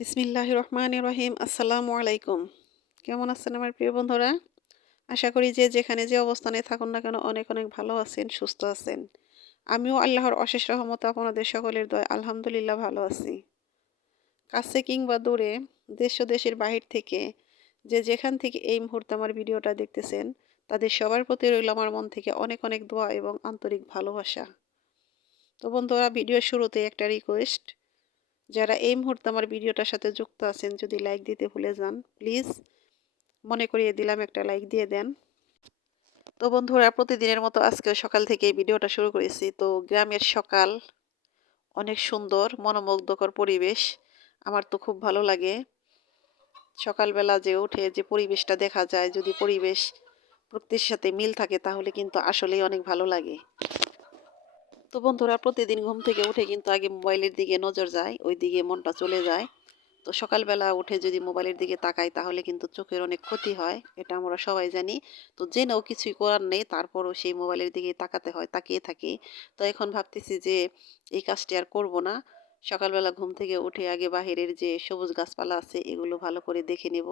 বিসমিল্লাহির রহমানির রহিম। আসসালামু আলাইকুম। কেমন আছেন আমার প্রিয় বন্ধুরা? আশা করি যে যেখানে যে অবস্থানে থাকুন না কেন অনেক অনেক ভালো আছেন, সুস্থ আছেন। আমিও আল্লাহর অশেষ রহমতে আপনাদের সকলের দয়ায় আলহামদুলিল্লাহ ভালো আছি। কাছে কিংবা দূরে, দেশ ও দেশের বাহির থেকে যে যেখান থেকে এই মুহূর্তে আমার ভিডিওটা দেখতেছেন, তাদের সবার প্রতি রইল আমার মন থেকে অনেক অনেক দোয়া এবং আন্তরিক ভালোবাসা। তো বন্ধুরা, ভিডিওর শুরুতে একটা রিকোয়েস্ট, যারা এই মুহূর্তে আমার ভিডিওটার সাথে যুক্ত আছেন যদি লাইক দিতে ভুলে যান, প্লিজ মনে করিয়ে দিলাম একটা লাইক দিয়ে দেন। তো বন্ধুরা, প্রতিদিনের মতো আজকেও সকাল থেকে এই ভিডিওটা শুরু করেছি। তো গ্রামের সকাল, অনেক সুন্দর মনোমুগ্ধকর পরিবেশ। আমার তো খুব ভালো লাগে সকালবেলা যে উঠে যে পরিবেশটা দেখা যায়, যদি পরিবেশ প্রকৃতির সাথে মিল থাকে তাহলে কিন্তু আসলেই অনেক ভালো লাগে। তো বন্ধুরা, প্রতিদিন ঘুম থেকে উঠে কিন্তু আগে মোবাইলের দিকে নজর যায়, ওই দিকে মনটা চলে যায়। তো সকালবেলা উঠে যদি মোবাইলের দিকে তাকাই তাহলে কিন্তু চোখের অনেক ক্ষতি হয়, এটা আমরা সবাই জানি। তো জেনেও কিছুই করার নেই, তারপরও সেই মোবাইলের দিকে তাকাতে হয়, তাকিয়ে থাকি। তো এখন ভাবতেছি যে এই কাজটি আর করব না। সকালবেলা ঘুম থেকে উঠে আগে বাহিরের যে সবুজ গাছপালা আছে এগুলো ভালো করে দেখে নেব,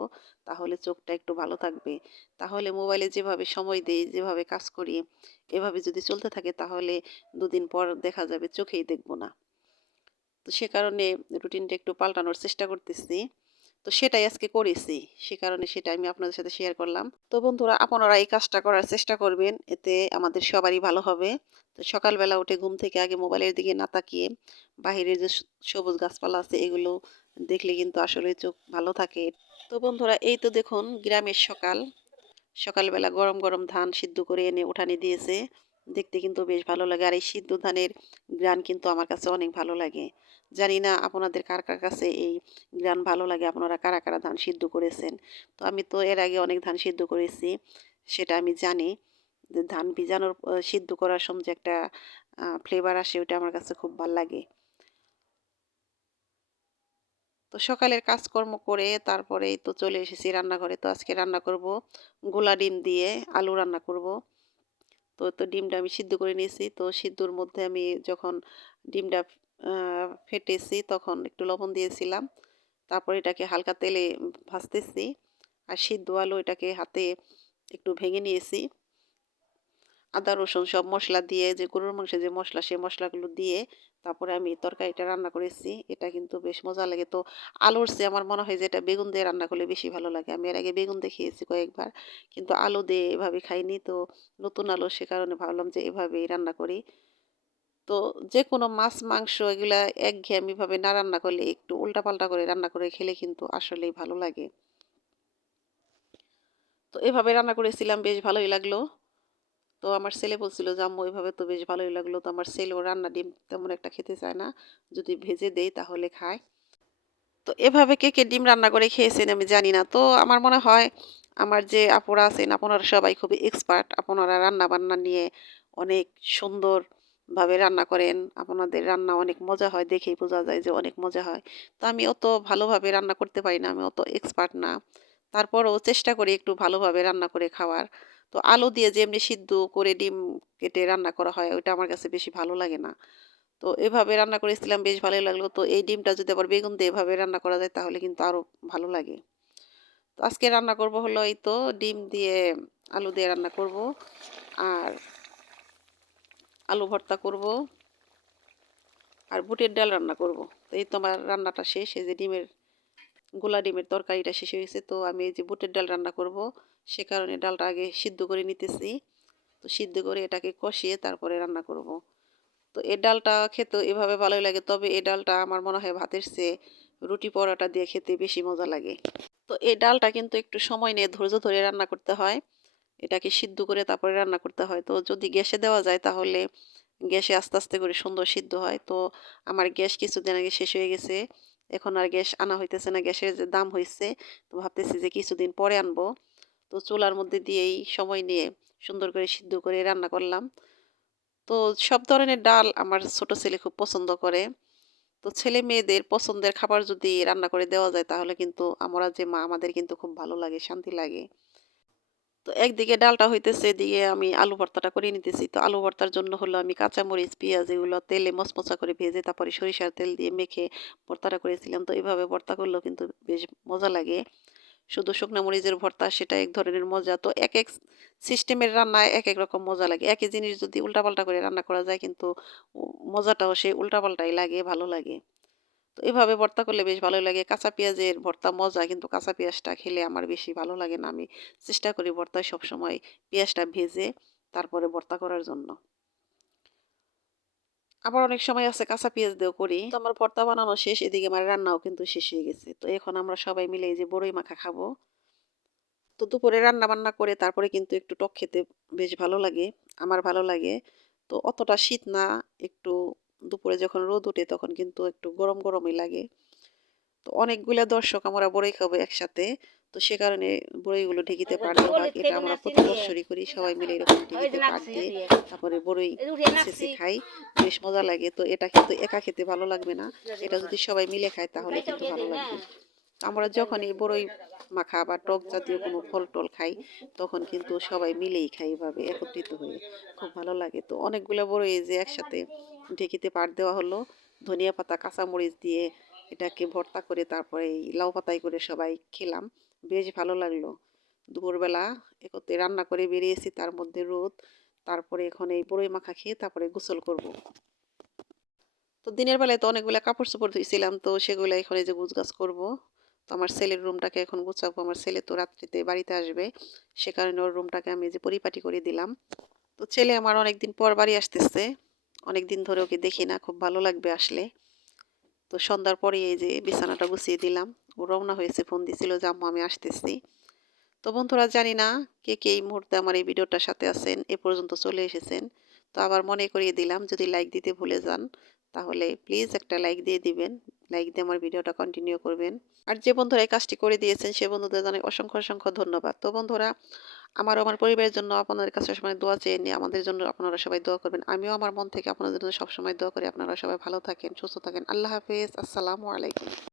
তাহলে চোখটা একটু ভালো থাকবে। তাহলে মোবাইলে যেভাবে সময় দেই, যেভাবে কাজ করি, এভাবে যদি চলতে থাকে তাহলে দুদিন পর দেখা যাবে চোখেই দেখব না। তো সে কারণে রুটিনটা একটু পাল্টানোর চেষ্টা করতেছি। তো সেটাই আজকে করেছি। সে কারণে সেটা আমি আপনাদের সাথে শেয়ার করলাম। তো বন্ধুরা, আপনারা এই কাজটা করার চেষ্টা করবেন। এতে আমাদের সবারই ভালো হবে। তো সকালবেলা উঠে ঘুম থেকে আগে মোবাইলের দিকে না তাকিয়ে বাহিরের যে সবুজ গাছপালা আছে এগুলো দেখলে কিন্তু আসলে চোখ ভালো থাকে। তো বন্ধুরা, এই তো দেখুন গ্রামের সকাল। সকালবেলা গরম গরম ধান সিদ্ধ করে এনে উঠানে দিয়েছে। দেখতে কিন্তু বেশ ভালো লাগে। আর এই সিদ্ধ ধানের ঘ্রাণ কিন্তু আমার কাছে অনেক ভালো লাগে। জানি না আপনাদের কার কার কাছে এই ঘ্রাণ ভালো লাগে, আপনারা কারা কারা ধান সিদ্ধ করেছেন। তো আমি তো এর আগে অনেক ধান সিদ্ধ করেছি, সেটা আমি জানি। যে ধান ভিজানোর সিদ্ধ করার সময় যে একটা ফ্লেভার আসে, ওটা আমার কাছে খুব ভালো লাগে। তো সকালের কাজকর্ম করে তারপরেই তো চলে এসেছি রান্নাঘরে। তো আজকে রান্না করব গোলা ডিম দিয়ে আলু রান্না করব। তো ডিমটা আমি সিদ্ধ করে নিয়েছি। তো সিদ্ধর মধ্যে আমি যখন ডিমটা ফেটেছি তখন একটু লবণ দিয়েছিলাম। তারপর এটাকে হালকা তেলে ভাজতেছি। আর সিদ্ধ আলু এটাকে হাতে একটু ভেঙে নিয়েছি। আদা রসুন সব মশলা দিয়ে, যে গরুর মাংসের যে মশলা, সেই মশলাগুলো দিয়ে তারপরে আমি তরকারিটা রান্না করেছি। এটা কিন্তু বেশ মজা লাগে। তো আলুর চেয়ে আমার মনে হয় যে এটা বেগুন দিয়ে রান্না করলে বেশি ভালো লাগে। আমি এর আগে বেগুন দিয়ে খেয়েছি কয়েকবার, কিন্তু আলু দিয়ে এভাবে খাইনি। তো নতুন আলু, সে কারণে ভাবলাম যে এভাবেই রান্না করি। তো যে কোনো মাছ মাংস এগুলা একঘেয়েমিভাবে না রান্না করলে একটু উল্টাপাল্টা করে রান্না করে খেলে কিন্তু আসলেই ভালো লাগে। তো এভাবে রান্না করেছিলাম, বেশ ভালোই লাগলো। তো আমার ছেলে বলছিল যে আম্মু এভাবে তো বেশ ভালোই লাগলো। তো আমার ছেলেও রান্না ডিম তেমন একটা খেতে চায় না, যদি ভেজে দেই তাহলে খায়। তো এভাবে কে কে ডিম রান্না করে খেয়েছেন আমি জানি না। তো আমার মনে হয় আমার যে আপুরা আছেন আপনারা সবাই খুবই এক্সপার্ট, আপনারা রান্না বান্না নিয়ে অনেক সুন্দরভাবে রান্না করেন। আপনাদের রান্না অনেক মজা হয়, দেখেই বোঝা যায় যে অনেক মজা হয়। তো আমি অত ভালোভাবে রান্না করতে পারি না, আমি অত এক্সপার্ট না। তারপরও চেষ্টা করি একটু ভালোভাবে রান্না করে খাওয়ার। তো আলু দিয়ে যে এমনি সিদ্ধ করে ডিম কেটে রান্না করা হয় ওইটা আমার কাছে বেশি ভালো লাগে না। তো এভাবে রান্না করেছিলাম, বেশ ভালোই লাগলো। তো এই ডিমটা যদি আবার বেগুন দিয়ে এভাবে রান্না করা যায় তাহলে কিন্তু আরো ভালো লাগে। তো আজকে রান্না করব হলো এই তো ডিম দিয়ে আলু দিয়ে রান্না করব, আর আলু ভর্তা করব, আর বুটের ডাল রান্না করব। তো এই তো আমার রান্নাটা শেষ। এই যে গোলা ডিমের তরকারিটা শেষ হয়েছে। তো আমি এই যে বুটের ডাল রান্না করব, সে কারণে ডালটা আগে সিদ্ধ করে নিতেছি। তো সিদ্ধ করে এটাকে কষিয়ে তারপরে রান্না করব। তো এই ডালটা খেতে এভাবে ভালোই লাগে, তবে এই ডালটা আমার মনে হয় ভাতের চেয়ে রুটি পরোটা দিয়ে খেতে বেশি মজা লাগে। তো এই ডালটা কিন্তু একটু সময় নিয়ে ধৈর্য ধরে রান্না করতে হয়। এটাকে সিদ্ধ করে তারপরে রান্না করতে হয়। তো যদি গ্যাসে দেওয়া যায় তাহলে গ্যাসে আস্তে আস্তে করে সুন্দর সিদ্ধ হয়। তো আমার গ্যাস কিছুদিন আগে শেষ হয়ে গেছে, এখন আর গ্যাস আনা হইতেছে না। গ্যাসের যে দাম হয়েছে, তো ভাবতেছি যে কিছুদিন পরে আনবো। তো চুলার মধ্যে দিয়েই সময় নিয়ে সুন্দর করে সিদ্ধ করে রান্না করলাম। তো সব ধরনের ডাল আমার ছোট ছেলে খুব পছন্দ করে। তো ছেলে মেয়েদের পছন্দের খাবার যদি রান্না করে দেওয়া যায় তাহলে কিন্তু আমরা যে মা, আমাদের কিন্তু খুব ভালো লাগে, শান্তি লাগে। তো একদিকে ডালটা হইতেছে, এদিকে আমি আলু ভর্তাটা করে নিতেছি। তো আলু ভর্তার জন্য হলো আমি কাঁচামরিচ, পেঁয়াজ এগুলো তেলে মচমচা করে ভেজে তারপরে সরিষার তেল দিয়ে মেখে ভর্তাটা করেছিলাম। তো এভাবে ভর্তা করলেও কিন্তু বেশ মজা লাগে। শুধু শুকনা মরিচের ভর্তা সেটা এক ধরনের মজা। তো একেক সিস্টেমের রান্নায় একেক রকম মজা লাগে। একই জিনিস যদি উল্টাপাল্টা করে রান্না করা যায় কিন্তু ও মজাটাও সেই উল্টাপাল্টাই লাগে, ভালো লাগে। তো এভাবে ভর্তা করলে বেশ ভালোই লাগে। কাঁচা পেঁয়াজের ভর্তা মজা কিন্তু কাঁচা পেঁয়াজটা খেলে আমার বেশি ভালো লাগে না। আমি চেষ্টা করি ভর্তায় সবসময় পেঁয়াজটা ভেজে তারপরে ভর্তা করার জন্য। আবার অনেক সময় আছে কাঁচা পেঁয়াজ দিয়েও করি। তো আমার ভর্তা বানানো শেষ, এদিকে আমার রান্নাও কিন্তু শেষ হয়ে গেছে। তো এখন আমরা সবাই মিলে এই যে বড়ই মাখা খাবো। তো দুপুরে রান্না-বান্না করে তারপরে কিন্তু একটু টক খেতে বেশ ভালো লাগে। আমার ভালো লাগে। তো অতটা শীত না, একটু দুপুরে যখন রোদ ওঠে তখন কিন্তু একটু গরম, গরমই লাগে। তো অনেকগুলা দর্শক আমরা বড়ই খাবো একসাথে। তো সে কারণে বড়ইগুলো ঢেঁকিতে পাড় দেওয়া হয়। এটা আমরা প্রতি বৎসরই করি। সবাই মিলে এরকম ঢেঁকিতে পাড় দিয়ে তারপরে বড়ই ছেঁচে খাই। বেশ মজা লাগে। তো এটা কিন্তু একা খেতে ভালো লাগবে না। এটা যদি সবাই মিলে খায় তাহলে কিন্তু ভালো লাগবে। আমরা যখন এই বড়ই মাখা বা টক জাতীয় কোনো ফল-টল খাই, তখন কিন্তু সবাই মিলেই খাই এভাবে একত্রিত হয়ে। খুব ভালো লাগে। তো অনেকগুলো বড়ই এই যে একসাথে ঢেঁকিতে পাড় দেওয়া হলো। ধনিয়া পাতা, কাঁচামরিচ দিয়ে এটাকে ভর্তা করে তারপরে এই লাউ পাতায় করে সবাই খেলাম। বেশ ভালো লাগলো। দুপুরবেলা একত্রে রান্না করে বেরিয়েছি, তার মধ্যে রোদ। তারপরে এখন এই বড়ই মাখা খেয়ে তারপরে গোসল করব। তো দিনের বেলায় তো অনেকগুলা কাপড়-চোপড় ধুইছিলাম। তো সেগুলা এখন এই যে গুছগাছ করব। তো আমার ছেলের রুমটাকে এখন গুছাবো। আমার ছেলে তো রাত্রিতে বাড়িতে আসবে। সে কারণে ওর রুমটাকে আমি এই যে পরিপাটি করে দিলাম। তো ছেলে আমার অনেকদিন পর বাড়ি আসতেছে। অনেকদিন ধরে ওকে দেখি না। খুব ভালো লাগবে আসলে। তো সন্ধ্যার পরে এই যে বিছানাটা গুছিয়ে দিলাম। ও রওনা হয়েছে, ফোন দিছিল যে, "আম্মু আমি আসতেছি।" তো বন্ধুরা জানি না কে, কে এই মুহূর্তে আমার এই ভিডিওটার সাথে আছেন, এ পর্যন্ত চলে এসেছেন। তো আবার মনে করিয়ে দিলাম যদি লাইক দিতে ভুলে যান, তাহলে প্লিজ একটা লাইক দিয়ে দিবেন। লাইক দিয়ে আমার ভিডিওটা কন্টিনিউ করবেন। আর যে বন্ধুরা এই কাজটি করে দিয়েছেন সে বন্ধুদের জানাই অসংখ্য, অসংখ্য ধন্যবাদ। তো বন্ধুরা আমারও আমার পরিবারের জন্য আপনাদের কাছে সবসময় দোয়া চেয়ে নিই। আমাদের জন্য আপনারা সবাই দোয়া করবেন। আমিও আমার মন থেকে আপনাদের জন্য সবসময় দোয়া করি। আপনারা সবাই ভালো থাকেন, সুস্থ থাকেন। আল্লাহ হাফেজ। আসসালামু আলাইকুম।